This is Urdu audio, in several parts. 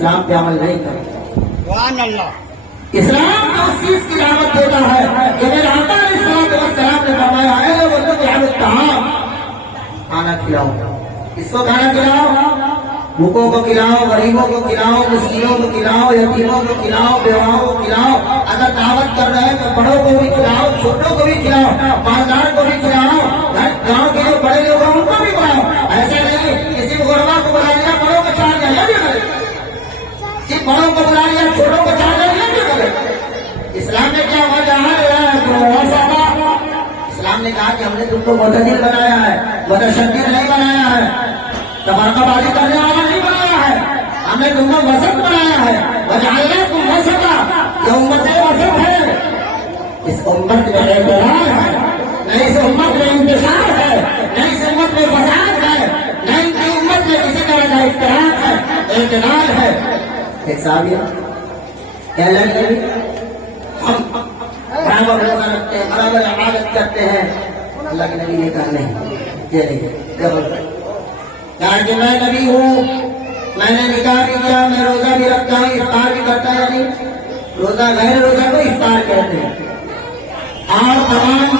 اسلام پہ عمل نہیں کرے. سبحان اللہ. اسلام تو اس چیز کی دعوت دیتا ہے کہ میرے آقا علیہ السلام نے فرمایا ہے وہ تو کھانا کھلاؤ. کس کو کھانا کھلاؤ؟ بھوکوں کو کھلاؤ، غریبوں کو کھلاؤ، مسکینوں کو کھلاؤ، یتیموں کو کھلاؤ، بیواؤں کو کھلاؤ. اگر دعوت کر رہے ہیں تو بڑوں کو بھی کھلاؤ، چھوٹوں کو بھی کھلاؤ، مالدار کو بھی کھلاؤ، گاؤں کے جو بڑے لوگ ہیں ان کو بھی کھلاؤ. ایسا نہیں کسی غربا کو بلا لیا بڑوں کو چھاڑ دیا، یہ بھی کرے. صرف بڑوں کو بلا لیا چھوٹوں کو چھاڑ دیا، یہ بھی کرے. اسلام نے کیا وجہ ہے؟ اسلام نے کہا کہ ہم نے تم کو معتدل بنایا ہے، متشدد نہیں بنایا ہے، تفرقہ بازی کرنے والا نہیں بنایا ہے. ہم نے تم کو وسط بنایا ہے. وجعلناکم وسطا، یہ امت وسط ہے. اس امت میں اعتدال ہے، نہ اس امت میں انتشار ہے، نہ اس امت میں فساد ہے، نہ ان کی امت میں کسی طرح کا اختلاف ہے، اعتدال ہے. ایک صحابی کیا لگے ہم برابر روزہ رکھتے ہیں، برابر عبادت کرتے ہیں. اللہ کے نبی نے کہا نہیں، یہ نہیں. کہا کہ میں نبی ہوں، میں نے نکاح بھی کیا، میں روزہ بھی رکھتا ہوں، افطار بھی کرتا ہے. یعنی روزہ غیر روزہ کو افطار کہتے ہیں. اور تمام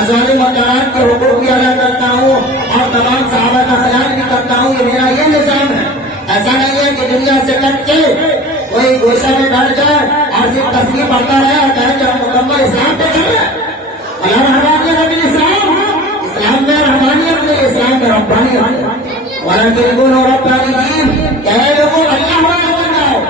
ازواج مطہرات کے حقوق بھی ادا کرتا ہوں اور تمام صحابہ کا خیال بھی کرتا ہوں. یہ میرا یہ نظام ہے. ایسا نہیں ہے کہ دنیا سے کٹ کے کوئی گوشہ میں بیٹھ جائے اور صرف تصویر پڑھتا رہے اور کہے کہ ہم مکمل اسلام پہ چل رہے ہیں. اللہ رحمانیت نبی اسلام میں رحمانیت نہیں، اسلام میں ربانیت. وَلَكِنْ رَبَّانِيِّينَ، کہ اے لوگوں اللہ والے بن جاؤ.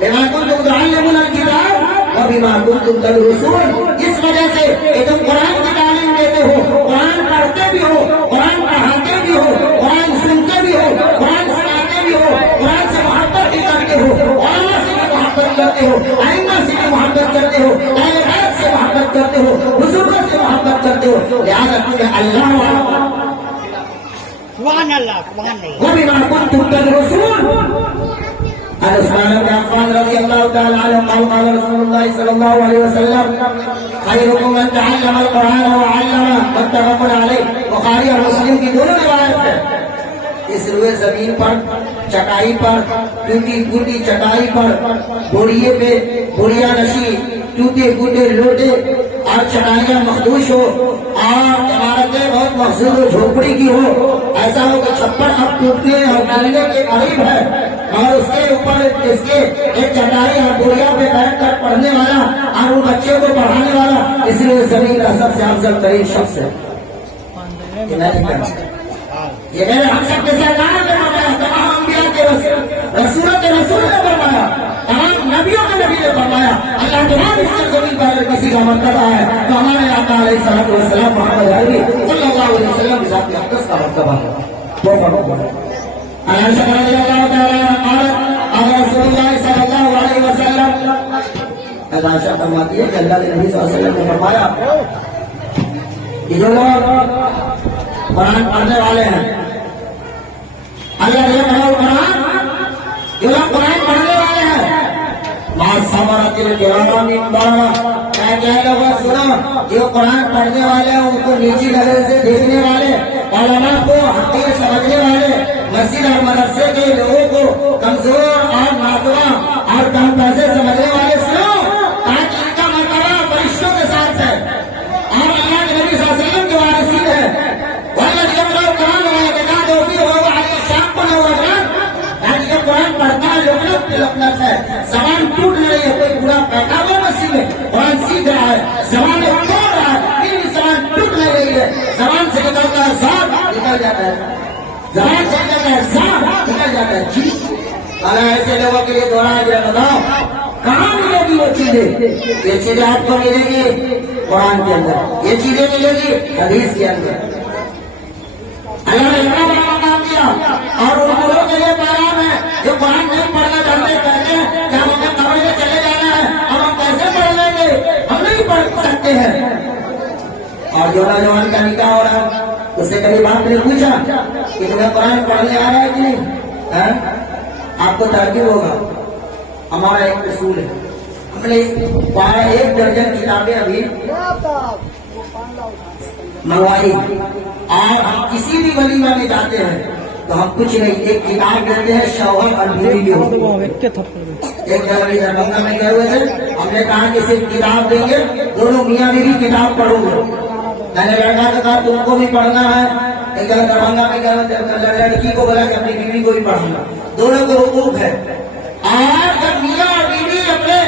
بِمَا كُنتُمْ تُعَلِّمُونَ الْكِتَابَ وَبِمَا كُنتُمْ تَدْرُسُونَ. اس وجہ سے کہ تم قرآن کی تعلیم دیتے ہو، قرآن پڑھتے بھی ہو، قرآن پڑھاتے بھی ہو، قرآن سنتے بھی ہو، قرآن سناتے بھی ہو، قرآن سے محبت بھی کرتے ہو، علماء سے بھی محبت کرتے ہو، ائمہ سے بھی محبت کرتے ہو، اہل بیت سے محبت کرتے ہو، بزرگوں سے محبت کرتے ہو. لہٰذا تمہیں اللہ والا سبحان اللہ. سبحان اللہ. وَبِمَا كُنتُمْ تَدْرُسُونَ. عن عثمان بن عفان رضی اللہ تعالی عنہ قال قال رسول اللہ صلی اللہ علیہ وسلم خیرکم من تعلم القرآن وعلمہ متفق علیہ. بخاری اور مسلم کی دونوں روایت ہے. اس روئے زمین پر، چٹائی پر، ٹوٹی پھوٹی چٹائی پر، بوڑیے پہ بوڑیا نشی، ٹوٹے پھوٹے لوٹے اور چٹائیاں مخدوش ہو اور عمارتیں بہت محضور و جھوپڑی کی ہو. ایسا ہو کہ چھپر اب ٹوٹنے اور ڈالنے کے قریب ہے اور اس کے اوپر اس کے ایک چٹائی اور بوڑیا پہ بیٹھ کر پڑھنے والا اور ان بچوں کو پڑھانے والا، اس لیے زمین کا سب سے افضل ترین شخص ہے. یہ میرے ہم سب کے سرکار نے فرمایا، تمام انبیاء کے رسول نے فرمایا، تمام نبیوں کے نبی نے فرمایا. اللہ کے بعد اس سے زمین پر اگر کسی کا مرتبہ ہے تو ہمارے آقا علیہ الصلوۃ والسلام محمد عربی صلی اللہ علیہ وسلم کی ذات اقدس کا مرتبہ ہے. وہ فرمایا عائشہ رضی اللہ تعالی عنہا رسول اللہ صلی اللہ علیہ وسلم. عائشہ فرماتی ہے کہ اللہ کے نبی صلی اللہ علیہ وسلم نے فرمایا کہ جو لوگ قرآن پڑھنے والے ہیں، اللہ نے کہا قرآن، جو لوگ قرآن پڑھنے والے ہیں، کیا لوگ سنو، جو قرآن پڑھنے والے ہیں ان کو نیچی نظر سے دیکھنے والے، علماء کو حقیر سمجھنے والے، مسجد اور مدرسے کے لوگوں کو کمزور اور ناتواں اور کم پیسے سمجھنے والے سنو، تاکہ ان کا مرتبہ فرشتوں کے ساتھ ہے اور اللہ کے نبی صلی اللہ علیہ وسلم کے وارثین ہے. قرآن پڑھتا ہے لوگوں ہے، زبان ٹوٹ رہی ہے، کوئی برا پیغام نصیب ہے، قرآن سیکھ رہا ہے، زبان توڑ رہا ہے، پھر بھی زبان ٹوٹ نہیں رہی ہے، زبان سے نکلتا ہے سانپ نکل جاتا ہے، زبان سے نکلتا ہے سانپ نکل جاتا ہے. جی ایسے لوگوں کے لیے دوہرایا گیا، بتاؤ کہاں ملے گی وہ چیزیں؟ یہ چیزیں آپ کو ملے گی قرآن کے اندر، یہ چیزیں ملے گی حدیث کے اندر. اللہ نے اتنا بڑا کام دیا اور ان لوگوں کے لیے پیغام ہے جو قرآن نہیں پڑھنا چاہتے، کہتے ہیں کہ ہم اپنے قبر میں چلے جانا ہے، اب ہم کیسے پڑھ لیں گے، ہم نہیں پڑھ سکتے ہیں. اور جو نوجوان کا نکاح ہو رہا ہے اس سے کبھی باپ نے پوچھا کہ تمہیں قرآن پڑھنے آ رہا ہے کہ نہیں؟ آپ کو تعجب ہوگا. ہمارا ایک اصول ہے، ہم نے 1 درجن کتابیں ابھی منگوائی اور ہم کسی بھی ولیمہ میں جاتے ہیں تو ہم کچھ نہیں، ایک کتاب دیتے ہیں شوہر اور بیوی کے حقوق۔ ایک جگہ دربھنگا میں گئے ہوئے تھے، ہم نے کہا کہ صرف کتاب دیں گے، دونوں میاں بیوی کتاب پڑھو گے۔ میں نے لڑکا کو کہا تم کو بھی پڑھنا ہے، ایک جگہ دربھنگا میں گئے ہوئے، لڑکی کو بولا کہ اپنی بیوی کو بھی پڑھنا، دونوں کو حقوق ہے۔ آج جب میاں اور بیوی اپنے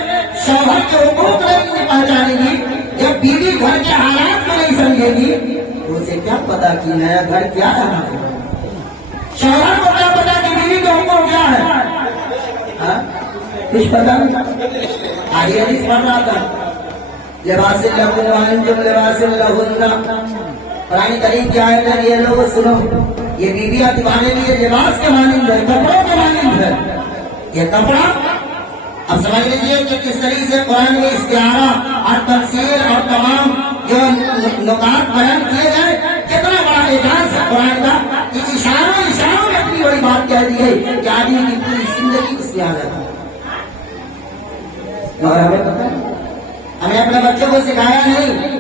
شوہر کے حقوق نہیں پہچانے گی، جب بیوی گھر کے حالات کو نہیں سمجھے گی، تو اسے کیا پتا کہ نیا گھر کیا ہے؟ شوہر کو کیا پتا کہ بیوی کا حکم کیا ہے؟ کچھ پتا نہیں۔ آگے حدیث پڑھ رہا تھا، لباس لکم وانتم لباس لہن، قرآن کریم کی آیت ہے، یہ لوگ سنو، یہ بیویاں تمہارے لیے لباس کے مانند ہے، کپڑوں کے مانند ہے۔ یہ کپڑا اب سمجھ لیجیے کہ کس طریقے سے قرآن میں استعارہ اور تفسیر اور تمام جو نکات بیان کیے گئے، کتنا بڑا اعجاز ہے قرآن کا کہ اشاروں میں اتنی بڑی بات کہہ دی گئی کہ آدمی کی پوری زندگی اس میں آ جاتی ہے۔ مگر ہمیں پتہ ہے، ہمیں اپنے بچوں کو سکھایا نہیں،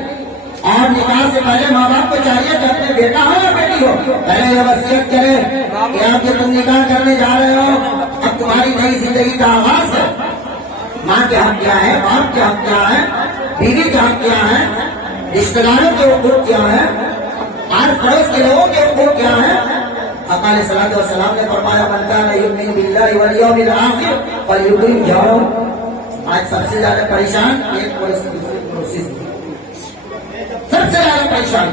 اور نکاح سے پہلے ماں باپ کو چاہیے کہ اپنے بیٹا ہو یا بیٹی ہو پہلے یہ وصیت کرے کہ آپ جو تم نکاح کرنے جا رہے ہو اب تمہاری نئی زندگی کا آغاز ہے۔ ماں کے حق کیا ہے، باپ کے حق کیا ہے، بیوی کے حق کیا ہے، رشتے داروں کے حقوق کیا ہے، آس پڑوس کے لوگوں کے حقوق کیا ہے۔ آقا علیہ الصلوۃ والسلام نے فرمایا من کان یؤمن باللہ والیوم الآخر فلیکرم جارہ۔ آج سب سے زیادہ پریشان ایک پڑوسی دوسرے پڑوسی سے، سب سے زیادہ پریشان،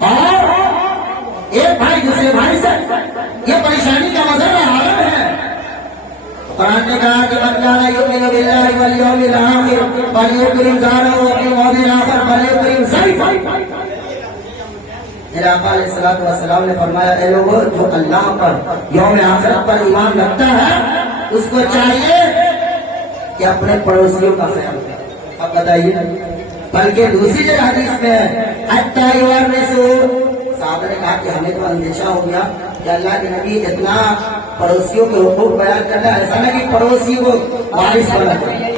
اور ایک بھائی دوسرے بھائی سے، یہ پریشانی کا مظہر عالم ہے۔ قرآن نے کہا کہ من کان یؤمن باللہ والیوم الآخر فلیکرم جارہ وفی موضع آخر فلیکرم ضیفہ۔ میرے آقا علیہ الصلوۃ والسلام نے فرمایا اے لوگوں جو اللہ پر یوم آخرت پر ایمان رکھتا ہے اس کو چاہیے کہ اپنے پڑوسیوں کا خیال کرے۔ اب بتائیے، بلکہ دوسری جگہ حدیث میں حتی یورثو، صحابہ نے کہا کہ ہمیں تو اندیشہ ہو گیا کہ اللہ کے نبی اتنا پڑوسیوں کے حقوق بیان کرنا، ایسا نہ کہ پڑوسی کو وارث بنا دے۔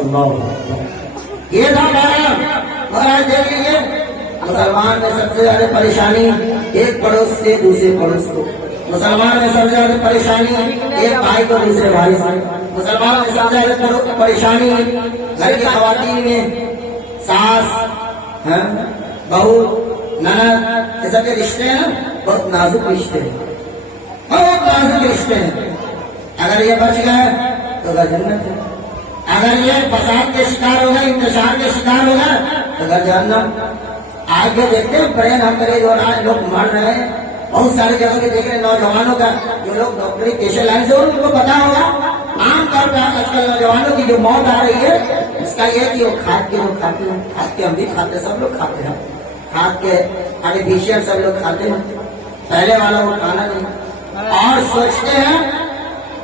اللہ یہ تھا مہاراج، دیکھ لیجیے مسلمان میں سب سے زیادہ پریشانی ایک پڑوس سے دوسرے پڑوس کو، مسلمان میں سب سے زیادہ پریشانی ایک بھائی کو دوسرے بھائی سے، مسلمان میں سب سے زیادہ پریشانی گھر کی خواتین میں ساس بہو نند، یہ سب کے رشتے ہیں بہت نازک رشتے ہیں، بہت نازک رشتے ہیں۔ اگر یہ بچ گئے تو گھر جنت ہے، اگر یہ فساد کے شکار ہو گئے، انتشار کے شکار ہو گئے تو گھر جہنم۔ آج جو دیکھتے ہیں برین انگریز اور آج لوگ مر رہے ہیں، بہت ساری جگہوں پہ دیکھ رہے ہیں نوجوانوں کا، جو لوگ نوکری پیشے لائن سے ان کو پتا ہوگا عام طور پہ آج کل نوجوانوں کی جو موت آ رہی ہے اس کا یہ کہ وہ کھاد کے ہم بھی کھاتے، سب لوگ کھاتے ہیں، کھاد کے آرٹیفیشیل سب لوگ کھاتے ہیں، پہلے والا وہ کھانا نہیں، اور سوچتے ہیں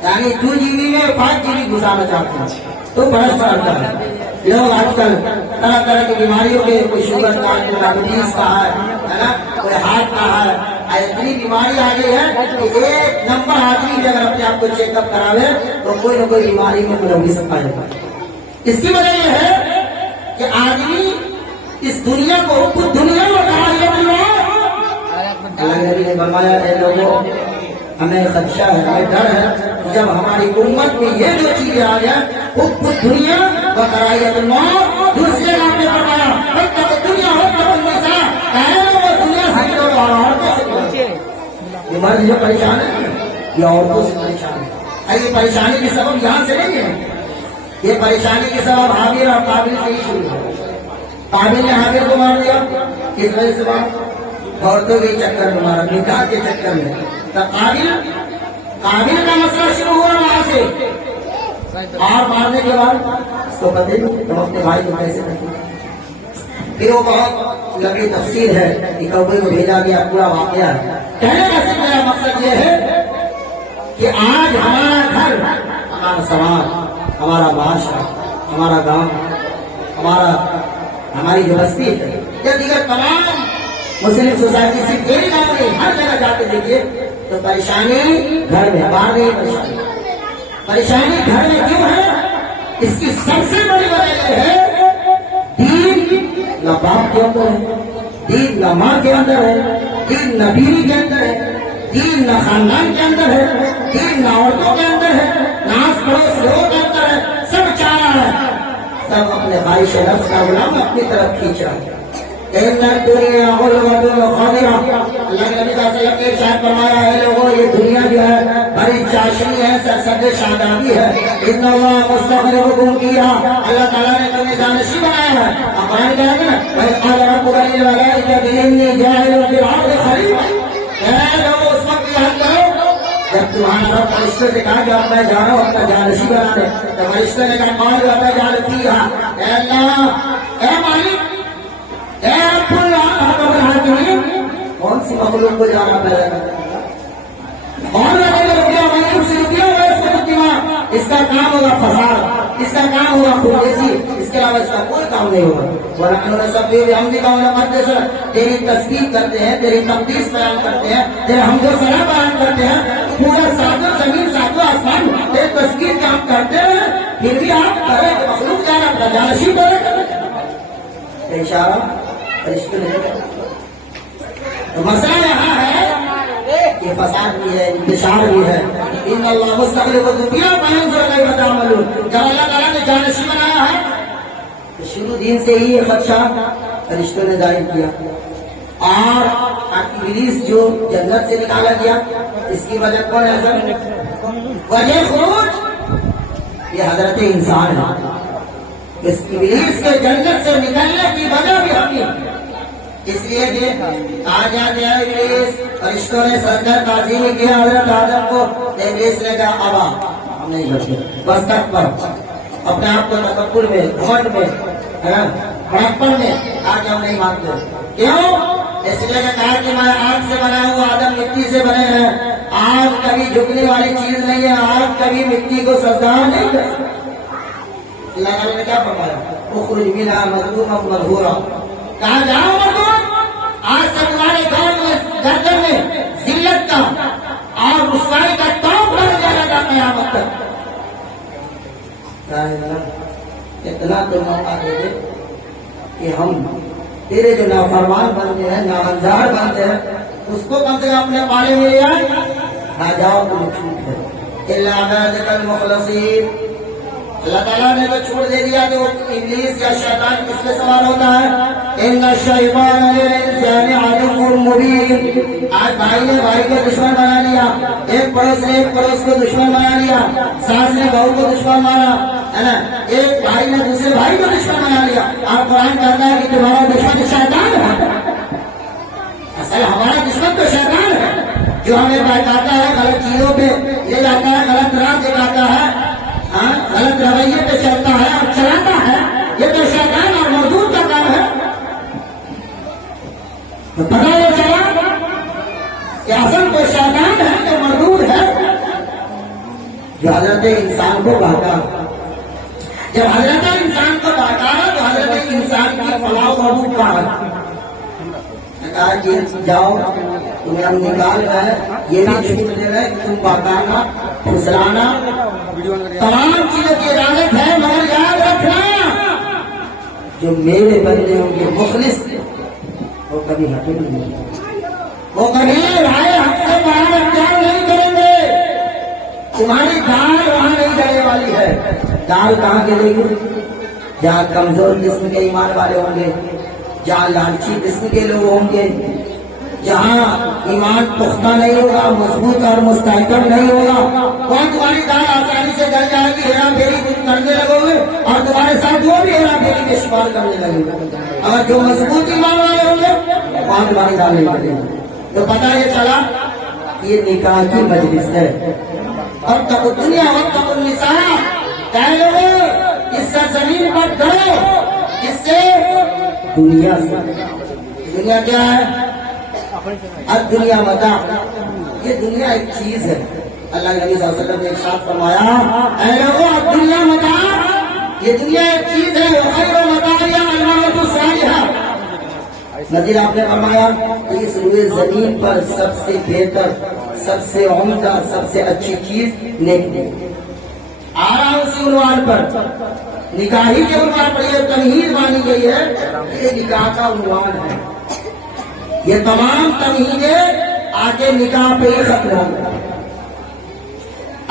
یعنی 2 GB میں 5 GB گھسانا چاہتے ہیں، تو برس پڑتا ہے۔ لوگ آج کل طرح طرح کی بیماریوں کے، کوئی شوگر کا، کوئی ڈائبٹیز کا ہے نا، کوئی ہارٹ کا ہے، اتنی بیماری آ گئی ہے کہ ایک نمبر آدمی اگر اپنے آپ کو چیک اپ کراوے تو کوئی نہ کوئی بیماری میں ملوث پائے گا۔ اس کی وجہ یہ ہے کہ آدمی اس دنیا کو خود دنیا میں اللہ نبی نے فرمایا اے لوگوں ہمیں خدشہ ہے، ہمیں ڈر ہے جب ہماری امت میں یہ جو چیزیں آ جائیں خود دنیا بقرائیت الموت، دوسرے نام نے فرمایا دنیا ہو وہ دنیا سے لوگ اور عورتوں سے، یہ مرد جو پریشان ہے یہ عورتوں سے پریشان ہے۔ یہ پریشانی کے سبب یہاں سے نہیں ہے، یہ پریشانی کے سبب حابیل اور قابل سے ہی شروع ہے۔ قابل نے حابیل کو مار دیا، کس وجہ سے مارا؟ عورتوں کے چکر میں مارا، نکاح کے چکر میں۔ تو قابل کا مسئلہ شروع ہوا وہاں سے، اور مارنے کے بعد اس کو پتہ نہیں تم اپنے بھائی کو کیسے رکھیں۔ پھر وہ بہت لمبی تفصیل ہے کہ کوئی کو بھیجا گیا، پورا واقعہ ہے۔ کہنے کا صرف میرا مقصد یہ ہے کہ آج ہمارا گھر، ہمارا سماج، ہمارا معاشرہ، ہمارا گاؤں، ہماری جو بستی ہے یا دیگر تمام مسلم سوسائٹی سے ایک گاؤں نہیں، ہر جگہ جاتے دیکھیے تو پریشانی گھر میں، باہر نہیں پریشانی گھر میں کیوں ہے؟ اس کی سب سے بڑی وجہ یہ ہے دین نہ باپ کے اندر ہے، دین نہ ماں کے اندر ہے، دین نہ بیوی کے اندر ہے، دین نہ خاندان کے اندر ہے، دین نہ عورتوں کے اندر ہے، نہ آس پڑوس لوگوں کے اندر ہے، سب چاہ رہا ہے، سب اپنے خواہش نفس کا غلام اپنی طرف کھینچا۔ ان الدنیا غلوۃ خاضرہ، اللہ کے نبی صلی اللہ علیہ وسلم نے ارشاد فرمایا ہے لوگوں یہ دنیا جو ہے بڑی چاشنی ہے، سرسبز شادابی ہے۔ ان اللہ مستغرقکم فیہا، اللہ تعالیٰ نے تمہیں جانشین بنایا ہے۔ قرآن کہہ رہا ہے نا وَإِذْ قَالَ رَبُّكَ لِلْمَلَائِكَةِ إِنِّي جَاعِلٌ فِي الْأَرْضِ خَلِيفَةً، اے لوگوں اس وقت یاد کرو جب تمہارا رب فرشتے سے کہا کہ اب میں جا رہا ہوں اپنا جانشین بنانے، تو فرشتے نے کہا قال وَتَجْعَلُ فِيهَا، اے اللہ اے مالک اے رب العالمین، کون سی مخلوق کو جانا پیدا کرتا ہے؟ اور اس کا کام ہوگا فساد، اس کا کام ہوگا خودکشی، اس کے علاوہ اس کا کوئی کام نہیں ہوگا۔ ونحن نسبح بحمدک ونقدس لک، تیری تسبیح کرتے ہیں، تیری تقدیس بیان کرتے ہیں، تیرے حمد و ثنا بیان کرتے ہیں، پورا ساتوں زمین ساتوں آسمان تیری تسبیح کا ہم کرتے ہیں، پھر بھی آپ کرے کہ مخلوق جانا اپنا جانشین کرے، اشارہ فرشتے نے تو مسئلہ یہاں ہے کہ فساد بھی ہے، انتشار بھی ہے۔ ان اللہ مستغرقکم فیہا فینظر کیف تعملون، جب اللہ تعالیٰ نے جانشین بنایا ہے تو شروع دین سے ہی یہ خدشہ فرشتوں نے ظاہر کیا، اور ابلیس جو جنت سے نکالا گیا اس کی وجہ کون ہے سر؟ وجہ خروج یہ حضرت انسان ہے۔ اس ابلیس کے جنت سے نکلنے کی وجہ بھی ہمیں اس لیے کہ آج آ ابلیس، فرشتوں نے سجدہ تعظیم کیا حضرت آدم کو، ابلیس نے کہا ابا ہم نہیں کرتے، بس تک پر اپنے آپ کو تکبر میں، گھمنڈ میں، بڑکپن میں آج ہم نہیں مانتے۔ کیوں؟ اس لیے کہ کہا کہ میں آگ سے بنا ہوں، آدم مٹی سے بنے ہیں، آگ کبھی جھکنے والی چیز نہیں ہے، آگ کبھی مٹی کو سجدہ نہیں کر سکتی۔ اللہ تعالیٰ نے کیا فرمایا؟ اخرج منہا مذموما مدحورا، کہا جاؤ مردوں آج سے تمہارے گردن میں ذلت کا اور رسوائی کا توق بڑھ جائے گا قیامت تک۔ اتنا تو موقع دے دے کہ ہم تیرے جو نافرمان بنتے ہیں، نامنظار بنتے ہیں، اس کو کم سے کم اپنے پالے میں لے آئے، نہ جاؤ تم چھوٹ ہے الا عبادک المخلصین۔ اللہ تعالیٰ نے تو چھوڑ دے دیا تو ابلیس یا شیطان کس پہ سوال ہوتا ہے؟ ان الشیطان للانسان عدو مبین، آج بھائی نے بھائی کو دشمن بنا لیا، ایک پڑوس نے ایک پڑوس کو دشمن بنا لیا، ساس نے بہو کو دشمن مارا ہے نا، ایک بھائی نے دوسرے بھائی کو دشمن بنا لیا۔ آپ قرآن کہتا ہے کہ تمہارا دشمن شیطان ہے، اصل ہمارا دشمن تو شیطان ہے جو ہمیں بہکاتا ہے، غلط چیزوں پہ لے جاتا ہے، غلط راہ دکھاتا ہے، غلط رویے پہ چلتا ہے اور چلاتا ہے، یہ تو شیطان اور مردود کا کام ہے۔ تو پتہ یہ چلا کہ اصل تو شیطان ہے کہ مردود ہے جو حضرت انسان کو بہکا۔ جب حضرت انسان کو بہکا تو حضرت انسان کی فلاح و بہبود کا ہے، کہا کہ جاؤ تمہیں ہم نکال گئے، یہ بھی چھوٹ دے رہے کہ تم بہکانا، پھسلانا، تمام چیزوں کی اجازت ہے، مگر یاد رکھنا جو میرے بندے ہوں گے مخلص وہ کبھی ہٹے نہیں، وہ کبھی رائے حق سے باہر اختیار نہیں کریں گے۔ تمہاری دال وہاں نہیں جانے والی ہے، دال کہاں گرے گی؟ جہاں کمزور قسم کے ایمان والے ہوں گے، جہاں لالچی قسم کے لوگ ہوں گے، جہاں ایمان پختہ نہیں ہوگا، مضبوط اور مستحکم نہیں ہوگا، وہاں تمہاری دال آسانی سے جل جائے گی، ہیرا پھیری تم کرنے لگو گے اور تمہارے ساتھ وہ بھی ہیرا پھیری کے شمار کرنے لگے گا۔ اگر جو مضبوط ایمان والے ہوں گے وہاں تمہاری دال نہیں کرے گی۔ تو پتہ یہ چلا یہ نکاح کی مجلس ہے، اور تک دنیا وقت تک النساء، کہہ لو اس سرزمین پر ڈرو، اس سے دنیا سے۔ دنیا کیا ہے؟ اب دنیا متاع، یہ دنیا ایک چیز ہے۔ اللہ کے نبی صلی اللہ علیہ وسلم نے ارشاد فرمایا اے لوگوں اب دنیا متاع، یہ دنیا ایک چیز ہے، وخیر متاعها المرأة الصالحة۔ مزید آپ نے فرمایا کہ اس روئے زمین پر سب سے بہتر، سب سے عمدہ، سب سے اچھی چیز نیک نیک۔ آ رہا اسی عنوان پر، نکاحی کے عنوان پر یہ تمہید مانی گئی ہے، یہ نکاح کا عنوان ہے۔ یہ تمام تمہیدیں آگے نکاح پہ ہی ختم ہوں گے.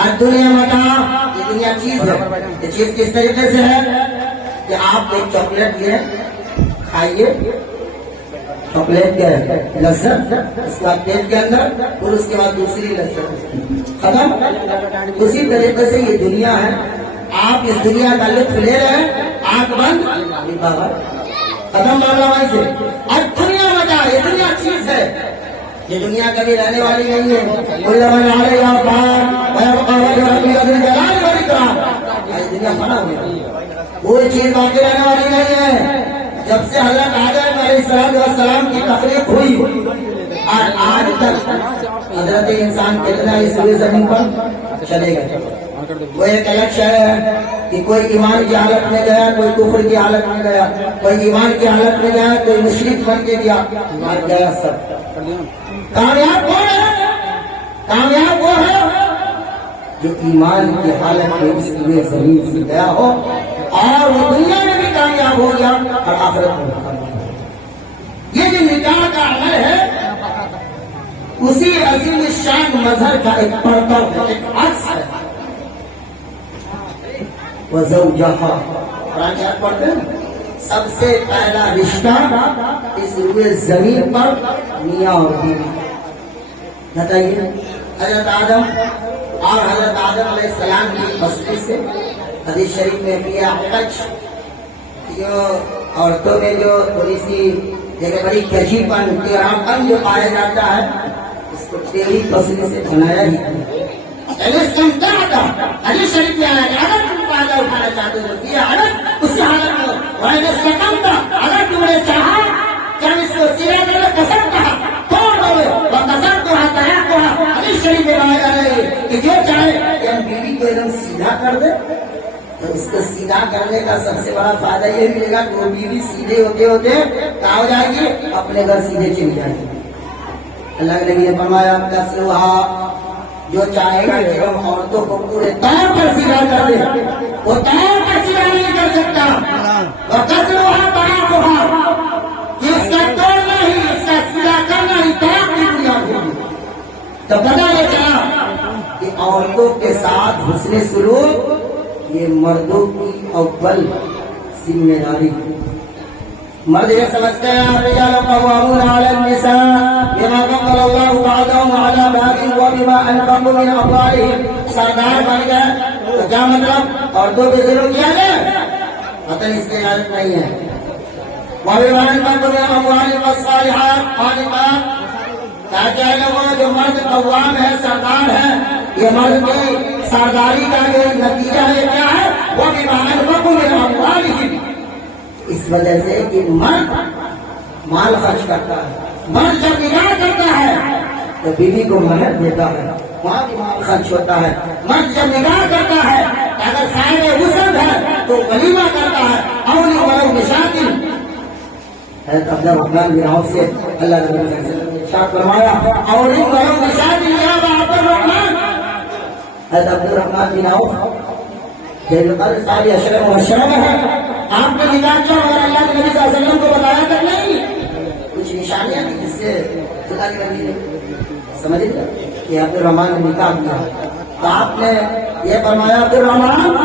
الدنیا متاع، یہ دنیا چیز ہے. یہ چیز کس طریقے سے ہے کہ آپ ایک چاکلیٹ لیں، کھائیے، چاکلیٹ کے لذت، اس کا پیٹ کے اندر، اور اس کے بعد دوسری لذت ختم. اسی طریقے سے یہ دنیا ہے. آپ اس دنیا کا لطف لے رہے ہیں، آنکھ بند، ختم معاملہ وہیں سے. اور دنیا متاع، یہ دنیا چیز ہے، یہ دنیا کبھی رہنے والی نہیں ہے. کل من علیہا فان ویبقی وجہ ربک ذو الجلال والاکرام. یہ دنیا فنا ہو گئی، کوئی چیز باقی رہنے والی نہیں ہے. جب سے حضرت آدم علیہ السلام کی تخلیق ہوئی اور آج تک حضرت انسان کتنا اس روئے زمین پر چلے گئے. وہ ایک الگ شے ہے کہ کوئی ایمان کی حالت میں گیا، کوئی کفر کی حالت میں گیا، کوئی ایمان کی حالت میں گیا، کوئی مشرک بن کے گیا، مر گیا سب. کامیاب کون ہے؟ کامیاب وہ ہے جو ایمان کی حالت میں اس روئے زمین سے گیا ہو اور وہ دنیا میں بھی کامیاب ہو گیا اور آخرت میں بھی کامیاب ہو گیا. یہ جو نکاح کا عمل ہے اسی عظیم الشان مظہر کا ایک پردہ، ایک عکس ہے. وزوجہا، قرآن یاد پڑھتے ہیں، سب سے پہلا رشتہ اس روئے زمین پر میاں اور بیوی. بتائیے، حضرت آدم اور حضرت آدم علیہ السلام کی بستی سے حدیث شریف میں کیا حج، جو عورتوں میں جو تھوڑی سی جگہ بڑی کجی پن، ٹیڑھاپن جو پایا جاتا ہے، اس کو ٹیڑھی پسلی سے بنایا ہی. حدیث شریف میں آیا اگر تم فائدہ اٹھانا چاہتے ہو یہ حالت اسی حالت میں وائن استقام تھا. اگر تم نے چاہا کہ ہم اس کو سیرا کرے قسم کہا توڑ دو وہ قسم کو طلاق کو. حدیث شریف میں آیا ہے کہ جو چاہے کہ ہم بیوی کو ایک دم سیدھا کر دیں تو اس کو سیدھا کرنے کا سب سے بڑا فائدہ یہ ملے گا کہ وہ بیوی سیدھے ہوتے ہوتے کہاں ہو جائے گی؟ اپنے گھر سیدھے چلی جائے گی. اللہ کے نبی نے فرمایا کسلوہا، جو چاہے گا کہ ہم عورتوں کو پورے طور پر سیدھا کر دیں وہ طور پر سیدھا نہیں کر سکتا. اور کسلوہا طلاقہا، کہ اس کا توڑنا ہی، اس کا سیدھا کرنا ہی طلاق کی بنیاد ہوگی. تو پتہ یہ چلا کہ عورتوں کے ساتھ حسن سلوک یہ مردوں کی اول ذمہ داری. مرد یہ سمجھتے ہیں الرجال قوامون علی النساء بما فضل اللہ بعضهم علی بعض وبما انفقوا من اموالهم. سردار بن گئے تو کیا مطلب؟ عورتوں پہ ظلم کیا گیا؟ قطعاً اس کی اجازت نہیں ہے. وبما انفقوا من اموالهم والصالحات قانتات، تاکہ لوگوں جو مرد قوام ہے، سردار ہے، یہ مرد کی سرداری کا جو نتیجہ ہے کیا ہے؟ وبما انفقوا من اموالهم، اس وجہ سے کہ مرد مال خرچ کرتا ہے. مرد جب نکاح کرتا ہے تو بیوی کو مہر دیتا ہے، وہاں بھی مال خرچ ہوتا ہے. مرد جب نکاح کرتا ہے اگر صاحب وسعت ہے تو ولیمہ کرتا ہے. اولی ولو بشاطن، حضرت عبدالرحمن بن عوف سے اللہ نے ارشاد فرمایا اولی ولو بشاطن یا عبدالرحمن. حضرت عبدالرحمن بن عوف ساری اشرف مبشرہ میں ہے. آپ نے نکاح کیا اور اللہ کے نبی صلی اللہ علیہ وسلم کو بتایا تک نہیں. کچھ نشانیاں تھیں جس سے خدا کے نبی نے سمجھ لیا کہ عبدالرحمن نے نکاح کیا. تو آپ نے یہ فرمایا عبدالرحمن،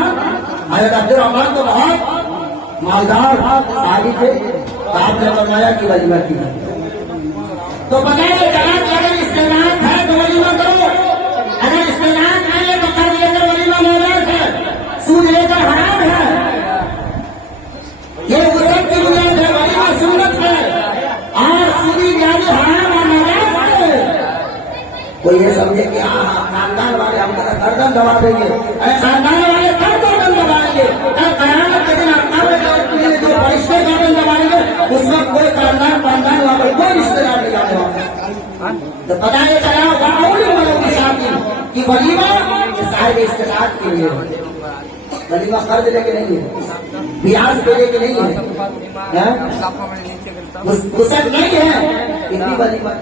حضرت عبدالرحمن تو بہت مالدار صحابی تھے، تو آپ نے فرمایا کہ ولیمہ کی. تو بتائیے چلا کہ اگر استعمال ہے تو ولیمہ کرو، اگر استعمال نہیں ہے تو قرض لے کر ولیمہ ناجائز ہے، سود لے کر حرام ہے. یہ وسعت کی بنیاد ہے، ولیمہ سنت ہے اور سودی بیاضی حرام اور ناجائز ہے. کوئی یہ سمجھے کہ خاندان والے ہم کا گردن دبا دیں گے، خاندان والے کب گردن دبائیں گے؟ قیامت کے دن جو فرشتے گردن دبائیں گے اس وقت کوئی خاندان وہاں پر کوئی رشتے دار نہیں جانے والا. تو پتہ یہ چلا اولی ولو بشاطن کہ ولیمہ صاحب استطاعت کے لیے، ولیمہ قرض لے کے نہیں ہے، بیاض پہ لے کے نہیں ہے، وسعت نہیں ہے اتنی ولیمہ.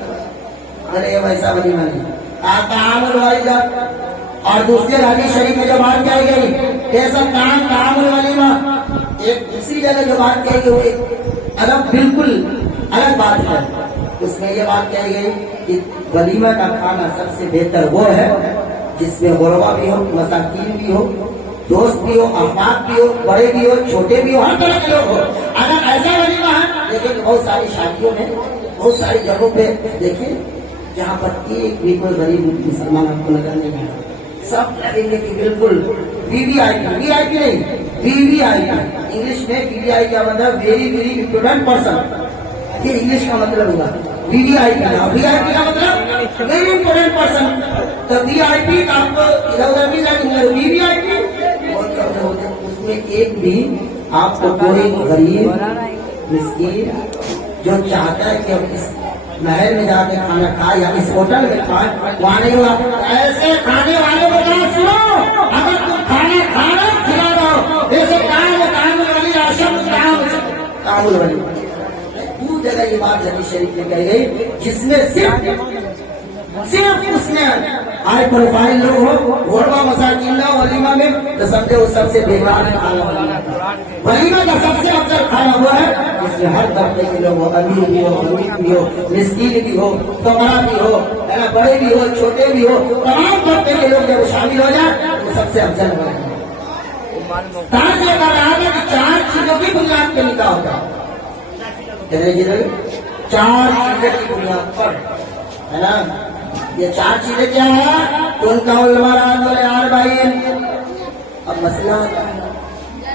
ارے ویسا ولیمہ نہیں. تعامل والدہ اور دوسرے حدیث شریف میں جو بات کہی گئی یہ سب تعامل ولیمہ، ایک دوسری جگہ جو بات کہی گئی وہ الگ، بالکل الگ بات ہے. اس میں یہ بات کہی گئی کہ ولیمہ کا کھانا سب سے بہتر وہ ہے جس میں غربا بھی ہو، مساکین بھی ہو، دوست بھی ہو، احباب بھی ہو، بڑے بھی ہو، چھوٹے بھی ہو، ہر طرح کے لوگ ہو۔ اگر ایسا ولیمہ ہے، دیکھیں بہت ساری شادیوں میں، بہت ساری جگہوں پہ دیکھیں جہاں پر ایک بھی کوئی غریب مسلمان آپ کو نظر نہیں آئے، سب لگیں گے کہ بالکل وی وی آئی پی، وی آئی پی نہیں، وی وی آئی پی۔ انگلش میں وی وی آئی کا مطلب ویری ویری امپورٹنٹ پرسن، یہ انگلش کا مطلب ہوگا وی وی آئی پی کا۔ وی آئی پی کا مطلب ویری امپورٹنٹ پرسن، تو وی آئی پی کا آپ کو ادھر ادھر بھی لگیں گے، وی وی آئی پی اس میں ایک بھی آپ کو کوئی غریب مسکین جو چاہتا ہے کہ ہم اس محل میں جا کے کھانا کھائے یا اس ہوٹل میں کھائے، وہاں نہیں ہوا۔ ایسے کھانے والے کو بات سنو، اگر تم کھانا کھانا کھلا دو، جیسے کام والی آشم کام والی دو جگہ یہ بات حدیث شریف میں کہی گئی جس میں صرف اس میں ہائی پروفائل لوگ ہو، غربا مساکین نہ ہو ولیمہ میں، تو سمجھے وہ سب سے بیکار کھانا۔ ولیمہ کا سب سے افضل کھانا ہوا ہے جس میں ہر طبقے کے لوگ ہو، امیر بھی ہو، غریب بھی ہو، مسکین بھی ہو، فقراء بھی ہو، بڑے بھی ہو، چھوٹے بھی ہو، تمام طبقے کے لوگ جب شامل ہو جائیں وہ سب سے افضل ہوا ہے۔ تاج یہ کہہ رہا تھا کہ 4 چیزوں کی بنیاد پہ نکاح ہوتا ہے، چار چیزیں کی بنیاد پر، ہے نا؟ یہ 4 چیزیں کیا ہے؟ ان کا یار بھائی، اب مسئلہ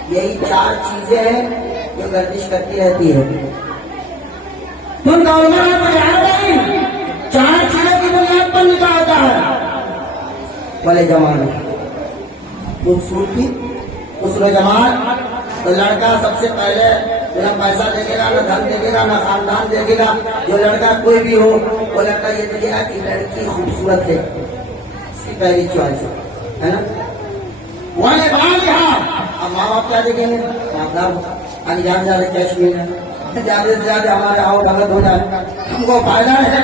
یہی 4 چیزیں ہیں جو گردش کرتی رہتی ہے۔ ان کا یار بھائی 4 چیزوں کی بنیاد پر نکاح ہوتا ہے۔ بولے جوان خوبصورتی، حسن و جمال، تو لڑکا سب سے پہلے نہ پیسہ دیکھے گا، نہ دھن دیکھے گا، نہ خاندان دیکھے گا۔ جو لڑکا کوئی بھی ہو وہ لڑکا یہ دیکھے گا کہ لڑکی خوبصورت ہے، اس کی پہلی چوائس ہے نا۔ وہ اب ماں باپ کیا دیکھیں گے؟ مطلب زیادہ زیادہ کیش ملے، زیادہ سے زیادہ ہمارے آؤ ڈھگت ہو جائے، ہم کو فائدہ ہے۔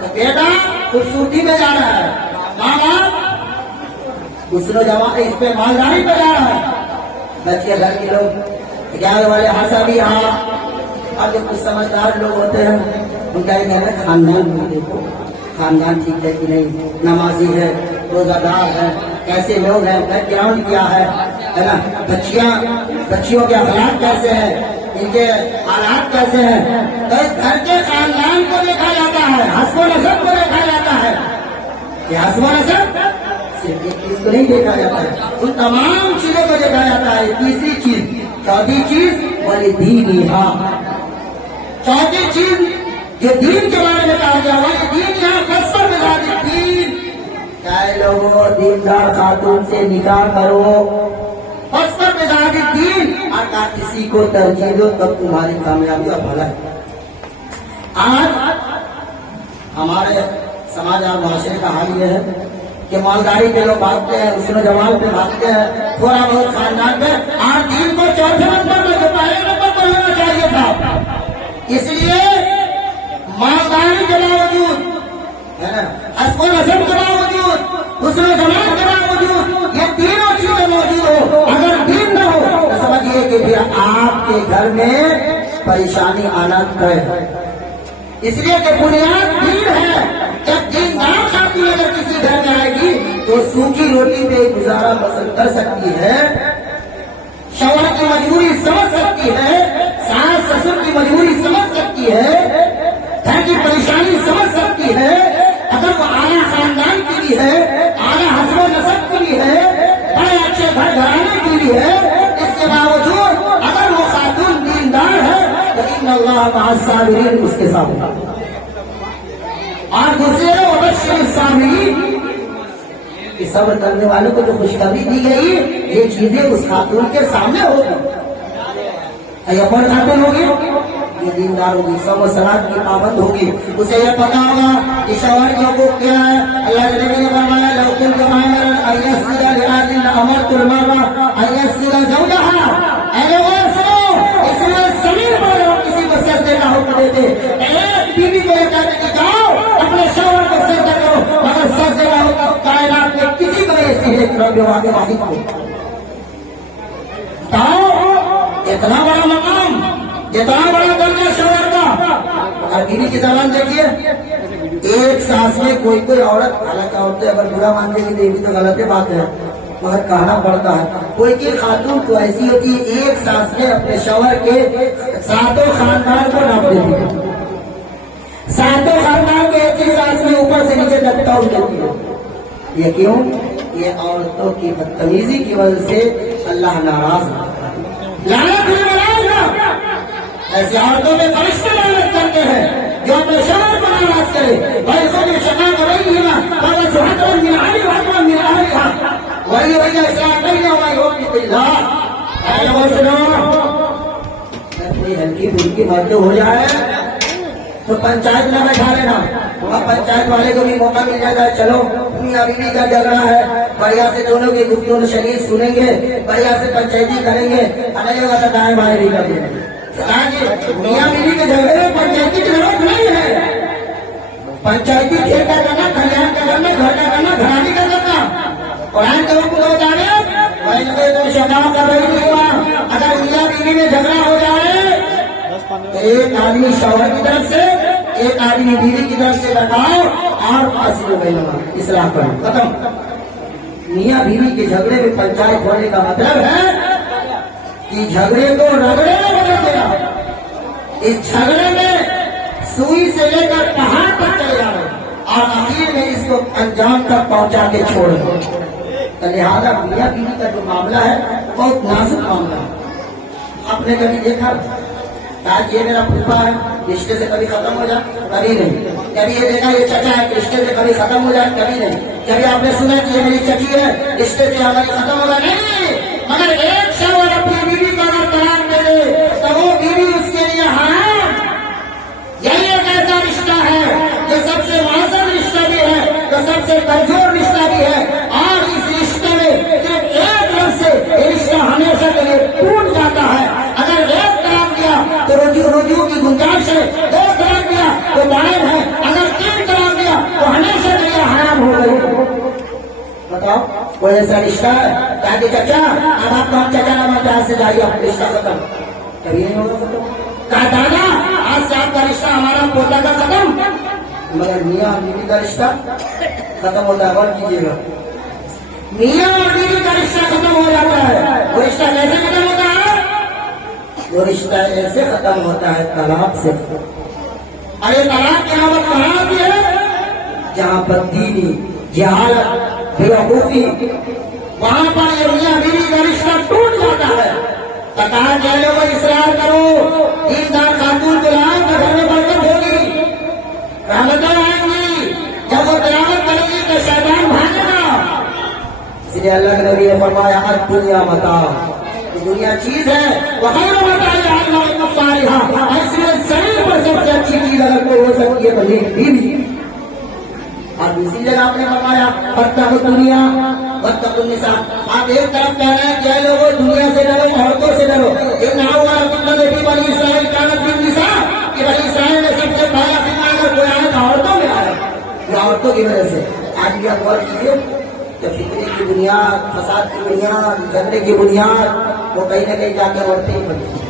تو بیٹا خوبصورتی میں جا رہا ہے، ماں باپ حسن و جمال اس پہ مالداری پہ جا رہا ہے۔ بچے گھر کے لوگ 11 والے ہنسا بھی ہاں، اب جو کچھ سمجھدار لوگ ہوتے ہیں ان کا یہ کہنا ہے خاندان میں دیکھو، خاندان ٹھیک ہے کہ نہیں، نمازی ہے، روزہ دار ہے، کیسے لوگ ہیں، بیک گراؤنڈ کیا ہے نا، بچیوں کے اخلاق کیسے ہیں، ان کے حالات کیسے ہیں۔ تو اس گھر کے خاندان کو دیکھا جاتا ہے، حسب و نسب کو دیکھا جاتا ہے۔ یہ حسب و نسب صرف ایک چیز کو نہیں دیکھا جاتا ہے، ان تمام چیزوں کو دیکھا جاتا ہے۔ تیسری چیز، چوتھی چیز والدین، ہاں چوتھی چیز جو دین کے بارے میں کہا گیا، والدین یہاں فصل میں دین، چاہے لوگوں دیندار خاتون سے نکاح کرو، فصل میں دین، اگر کسی کو ترجیح دو تب تمہاری کامیابی اور بھلا ہے۔ آج ہمارے سماج اور معاشرے کا حال یہ ہے کہ مالداری پہ لوگ بھاگتے ہیں، حسن و جمال پہ بھاگتے ہیں، تھوڑا بہت خاندان پہ، آج دین کو 4 نمبر میں جو پہلے نمبر پر لینا چاہیے تھا۔ اس لیے مالداری کے باوجود، حسب و نسب کے باوجود، حسن و جمال کے باوجود، یہ تینوں چیزیں موجود ہو، اگر دین نہ ہو تو سمجھیے کہ پھر آپ کے گھر میں پریشانی آنا طے ہے۔ اس لیے کہ بنیاد دین ہے۔ جب دیندار خاتون اگر کسی گھر میں آئے گی تو سوکھی روٹی پہ گزارا بسر کر سکتی ہے، شوہر کی مجبوری سمجھ سکتی ہے، ساس سسر کی مجبوری سمجھ سکتی ہے، گھر کی پریشانی سمجھ سکتی ہے۔ اگر وہ اعلیٰ خاندان کی بھی ہے، اعلیٰ حسب و نسب کی بھی ہے، بڑے اچھے گھر گھرانے کی بھی ہے، اس کے باوجود اگر وہ خاتون دیندار ہے تو ان اللہ مع الصابرین، اس کے ساتھ ہوگا۔ اور دوسرے وبشر الصابرین، صبر کرنے والوں کو جو خوشخبری دی گئی، یہ چیزیں اس خاتون کے سامنے ہوگی۔ یہ کون خاتون ہوگی؟ یہ دیندار ہوگی، صوم و صلات کی پابند ہوگی، اسے یہ پتا ہوگا کہ شوہر کے حقوق کیا ہے۔ اللہ کے نبی نے فرمایا لو كنت مائلا ان يسجد لآدم لأمرت المرأة ان يسجد زوجها۔ اے لوگوں سنو، اس میں زمین پر کسی کو سجدے کا حکم دیتے، ایک بیوی کو یہ کہتے کہ جاؤ اپنے شوہر کو سجدہ کرو، مگر سجدے کا حکم کائنات میں کسی کو نہیں، سیدھے رب واقع واحد کو۔ بتاؤ اتنا بڑا مقام، اتنا بڑا درجہ شوہر کا، اور بیوی کی زبان دیکھیے، ایک سانس میں کوئی کوئی عورت، حالانکہ عورتیں اگر برا مانتے گی تو یہ بھی تو غلط بات ہے، مگر کہنا پڑتا ہے، کوئی کوئی خاتون تو ایسی ہوتی ہے ایک سانس میں اپنے شوہر کے ساتوں خاندان کو ناپ دیتی ہے، ساتوں خاندان کو ایک ہی سانس میں اوپر سے نیچے تک توڑ دیتی ہے۔ یہ کیوں؟ یہ عورتوں کی بدتمیزی کی وجہ سے اللہ ناراض ہوتا ہے۔ لعنت ہے، ایسی عورتوں میں فرشتے لعنت کرتے ہیں جو اپنے شوہر کو ناراض کرے۔ بھائی خود شقا کریں نا بابا سہاتا من علی بھاگا من علیہ وہی وہی اصلاح کرنا وہی ہوگی اللہ۔ اے لوگوں سنو، کوئی ہلکی پھلکی باتیں ہو جائے تو پنچایت نہ بیٹھا لینا، اب پنچایت والے کو بھی موقع مل جاتا ہے، چلو میاں بیوی کا جھگڑا ہے، بڑھیا سے دونوں کی گفتگو شریف سنیں گے، بڑھیا سے پنچایتی کریں گے، نہیں ہوگا تو دائیں بائیں بھی کر دیں گے۔ میاں بیوی کے جھگڑے میں پنچایتی کی ضرورت نہیں ہے، پنچایتی کھیت کا کرنا، کھلیان کا کرنا، گھر کا کرنا، گھرانی کا کرنا، قرآن کے حکم کو جانے تو شبا کر رہی نہیں ہوا۔ اگر میاں بیوی میں جھگڑا ہو جائے ایک آدمی شوہر کی طرف سے ایک آدمی بیوی کی طرف سے بتاؤ اور فاصلے ہو گئی اصلاح کرو، ختم۔ میاں بیوی کے جھگڑے میں پنچایت ہونے کا مطلب ہے کہ جھگڑے کو رگڑے میں بدل دیا، اس جھگڑے میں سوئی سے لے کر پہاڑ تک چلے جاؤ اور آخر میں اس کو انجام تک پہنچا کے چھوڑ دو۔ لہٰذا میاں بیوی کا جو معاملہ ہے بہت نازک معاملہ ہے۔ آپ نے کبھی دیکھا آج یہ میرا پھوپھا ہے رشتے سے کبھی ختم ہو جائے؟ کبھی نہیں۔ کبھی یہ دیکھا یہ چچا ہے رشتے سے کبھی ختم ہو جائے؟ کبھی نہیں۔ کبھی آپ نے سنا کہ یہ میری چچی ہے رشتے سے ہماری ختم ہوگا؟ نہیں۔ مگر ایک شوہر اپنی بیوی کو اگر طلاق دے دے تو وہ بیوی اس کے لیے حرام۔ یہی ایک ایسا رشتہ ہے جو سب سے معذب رشتہ بھی ہے، جو سب سے کمزور رشتہ بھی ہے، اور اس رشتے میں صرف ایک لفظ سے یہ رشتہ ہمیشہ کے لیے ٹوٹ جاتا ہے۔ اگر ایک طلاق دیا تو رجوع کی گنجائش ہے، دو طلاق دیا تو جائز ہے، اگر تین طلاق دیا تو ہمیشہ کے لیے حرام ہو گئی۔ بتاؤ کوئی ایسا رشتہ ہے کہ چچا اب آپ کو ہم چچا نام سے جائیے آپ رشتہ ختم؟ کبھی نہیں ہوگا ختم۔ کہا دادا آج سے آپ کا رشتہ ہمارا پوتا کا ختم، مگر میاں اور بیوی کا رشتہ ختم ہوتا ہے۔ غور کیجیے گا، میاں اور بیوی کا رشتہ ختم ہو جاتا ہے۔ وہ رشتہ کیسے ختم ہوتا ہے؟ وہ رشتہ ایسے ختم ہوتا ہے طلاق سے۔ ارے طلاق کی نوبت کہاں آتی ہے؟ جہاں پر دینی جہالت بیوقوفی، وہاں پر یہ میاں بیوی کا رشتہ ٹوٹ جاتا ہے۔ تو کہا کہ لوگوں اصرار کرو، دیندار خاتون کو لاؤ تو گھر میں برکت ہوگی، رحمتیں آئیں گی، جب وہ تلاوت کرے گی تو شیطان بھاگے گا۔ اس لیے اللہ کے نبی نے فرمایا الدنیا متاع، دنیا چیز ہے، وخیر متاع الْمَرْءِ الصَّالِحَةُ، اس میں شریر پر سب سے اچھی چیز اگر کوئی ہو سکتی ہے تو یہ بیوی۔ اور اسی جگہ آپ نے فرمایا فاتقوا الدنیا واتقوا النساء، آپ ایک طرف کہہ رہے ہیں کہ لوگوں دنیا سے ڈرو، عورتوں سے ڈرو۔ ان اول فتنہ فی بنی اسرائیل کانت فی النساء، کہ بنی اسرائیل میں سب سے پہلا فتنہ اگر کوئی آیا تو عورتوں میں آیا، یہ عورتوں کی وجہ سے۔ آج بھی آپ غور کیجیے کہ فتنے کی بنیاد، فساد کی بنیاد، جھگڑے کی بنیاد وہ کہیں نہ کہیں جا کے عورتیں ہی بنتی ہیں۔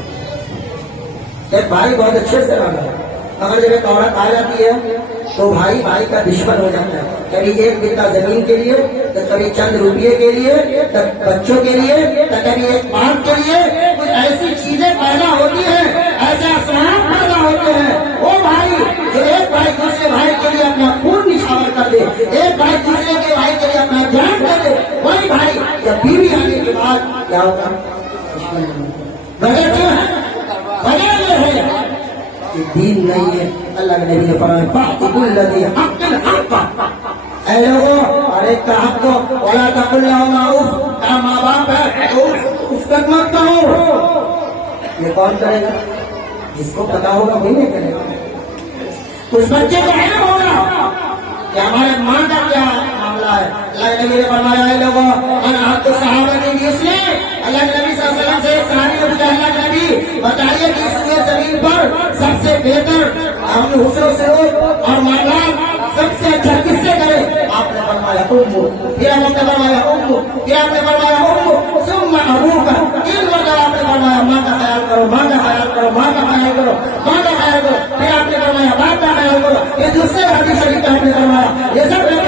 ایک بھائی بہت اچھے سے رہا ہے، مگر جب ایک عورت آ جاتی ہے تو بھائی بھائی کا دشمن ہو جاتا ہے، کبھی ایک بتا زمین کے لیے تو کبھی چند روپیے کے لیے، تو بچوں کے لیے، تو کبھی ایک بات کے لیے، کچھ ایسی چیزیں پیدا ہوتی ہیں، ایسے اسباب پیدا ہوتے ہیں۔ وہ بھائی جو ایک بھائی دوسرے بھائی کے لیے اپنا خون نچھاور کر دے، ایک بھائی دوسرے کے بھائی کے لیے اپنا جان کر دے، وہی بھائی جب بیوی آنے کے بعد کیا ہوگا؟ وجہ کیا ہے؟ وجہ یہ ہے دین نہیں ہے۔ اللہ کے نبی نے فرمایا فَأْتُوا الَّذِي حَقٍّ حَقَّهُ، اے لوگوں اور ایک کا حق کو وَلَا تَقُلْ لَهُمَا اُف، کیا ماں باپ ہے اف تک مت کہو۔ یہ کون کرے گا؟ جس کو پتا ہوگا وہی نہیں کرے گا۔ اس بچے کو علم ہوگا کہ ہمارے ماں کا کیا معاملہ ہے۔ اللہ کے نبی نے فرمایا اے لوگوں انا حق الصحابہ کی اس لیے اللہ کے نبی صلی اللہ علیہ وسلم سے ایک صحابی نے پوچھا اللہ کے نبی بتائیے کہ اس لیے زمین پر سب سے بہتر ہم حسن و سلوک اور معاملات سب سے اچھا کس سے کرے؟ آپ نے فرمایا امو، پھر آپ نے فرمایا امو، پھر آپ نے فرمایا امو ثم ابوک، تین مرتبہ آپ نے فرمایا ماں کا خیال کرو، ماں کا خیال کرو، ماں کا خیال کرو، ماں کا خیال کرو، پھر آپ نے فرمایا طریقہ ہم نے کروایا. یہ سب